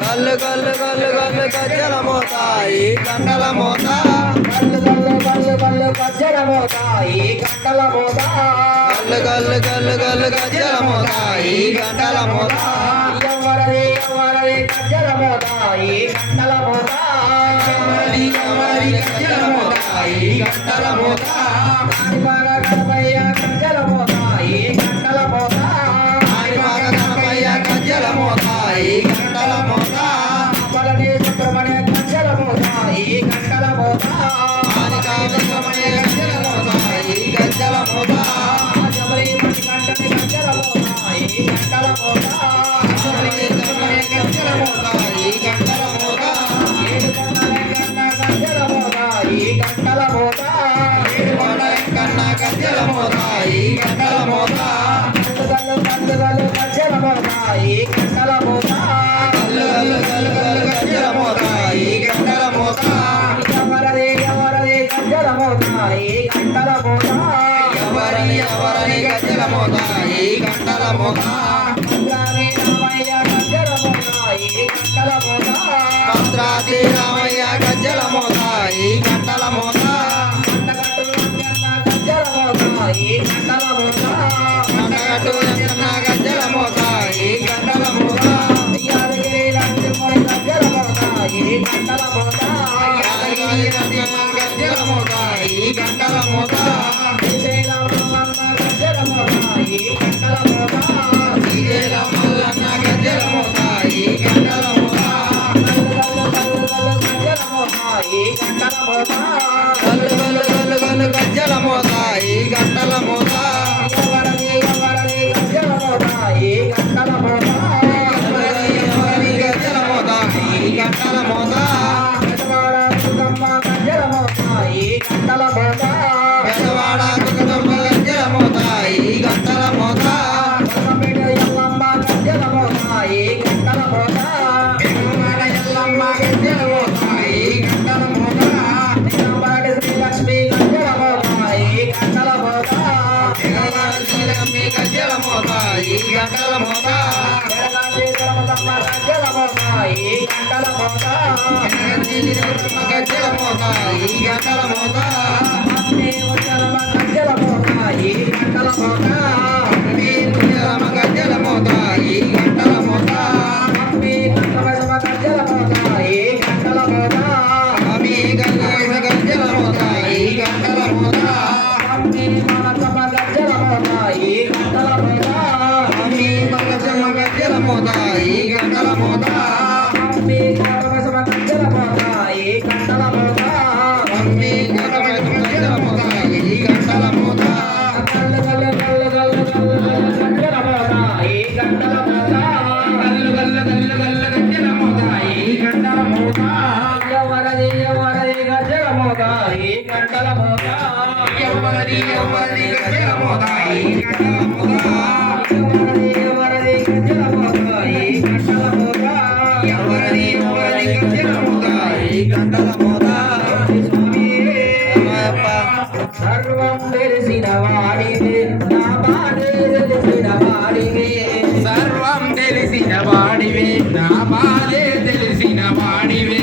గల్లు గల్లు గల్లు గల్లు గజ్జల మోత ఈ గంటల మోత గల్లు గల్లు గల్లు గల్లు గజ్జల మోత ఈ గంటల మోత గల్లు గల్లు గల్లు గల్లు గజ్జల మోత ఈ గంటల మోత ఎవరది ఎవరది గజ్జల మోత ఈ గంటల మోత ఎవరది ఎవరది గజ్జల మోత ఈ గంటల మోత ఆడిపాగ గణపయ్య గజ్జల మోత ఈ గంటల మోత ఆడిపాగ గణపయ్య గజ్జల మోత ఈ గంటల మోత బలనే సుబ్రహ్మణ్య గజ్జల మోత ఈ గంటల మోత ఆదికాల సుబ్రహ్మణ్య గజ్జల మోత ఈ గజ్జల మోత శబరి మణికంఠని గజ్జల మోత ఈ గంటల మోత శబరి సుబ్రహ్మణ్య గజ్జల మోత ఈ గంటల మోత ఏడు కొండల గజ్జల మోత ఈ గంటల మోత ఏడు కొండల గజ్జల మోత ఈ గంటల మోత గల్లు గల్లు గల్లు గజ్జల మోత ఈ గంటల మోత గల్లు గల్లు గల్లు గల్లు గజ్జల మోత ఈ గంటల మోత ఎవరది ఎవరది గజ్జల మోత ఈ గంటల మోత ఎవరది ఎవరది గజ్జల మోత ఈ గంటల మోత భద్రాద్రి రామయ్య గజ్జల మోత ఈ గంటల మోత భద్రాద్రి రామయ్య గజ్జల మోత ఈ గంటల మోత గజ్జల మోత ఈ గంటల మోత గంటగట్టు వెంకన్న గజ్జల మోత ఈ గంటల మోత యాదగిరి లక్ష్మణి గజ్జల మోత ఈ గంటల మోత యాదగిరి లక్ష్మణ గజ్జల మోత ఈ గంటల మోత శ్రీశైల మల్లన్న గజ్జల మోత ఈ గంటల మోత శ్రీశైల మల్లన్న గజ్జల మోత ఈ గంటల మోత గజ్జల మోత ఈ గంటల మోత గల్లు గల్లు గల్లు గల్లు గజ్జల మోత ఈ గంటల మోత ఎవరది ఎవరది గజ్జల మోత ఈ గంటల మోత ఎవరది గజ్జల మోత ఈ గంటల మోత పెదవాడ కుటుంబ గజ్జల మోత ఈ గంటల మోత పెదవాడ కుటుంబ గజ్జల మోత ఈ గంటల మోత కొత్తపేట ఎల్లమ్మ గజ్జల మోత ఈ గంటల మోత పెదవాడ ఎల్లమ్మ గజ్జల మోత ఈ గంటల మోత నిజామాబాద్ శ్రీలక్ష్మి గజ్జల మోత ఈ గంటల మోత శ్రీలక్ష్మి గజ్జల మోత ఈ గంటల మోత ధర్మసమ్మ గజ్జల మోత ఈ గంటల మోత గజ్జల మోత ఈ గంటల మోత ఉచ్చలమ గజ్జల మోత ఈ గంటల మోత ఉచ్చలమ గజ్జల మోత ఈ గంటల మోత గంగవశమ గజ్జల మోత ఈ గంటల మోత గంగవశమ గజ్జల మోత ఈ గంటల మోత మానసమ గజ్జల మోత ఈ గంటల మోత మానసమ గజ్జల మోత ఈ గంటల మోత గంగవశమ గజ్జల మోత ఈ గంటల మోత గంగవశమ గజ్జల మోత ఈ గంటల మోత గల్లు గల్లు గల్లు గల్లు గల్లు గజ్జల మోత ఈ గంటల మోత గల్లు గల్లు గల్లు గల్లు గజ్జల మోత ఈ గంటల మోత ఎవరది ఎవరది గజ్జల మోత ఈ గంటల మోత ఎవరది ఎవరది గజ్జల మోత ఈ గంటల మోత ఎవరది ఎవరది గజ్జల మోత ఈ గంటల మోత ఎవరది ఎవరది గజ్జల మోత ఈ గంటల మోత సర్వం తెలిసిన వాడివే నా బాధే తెలిసిన వాడివే సర్వం తెలిసిన వాడివే నా బాధే తెలిసిన వాడివే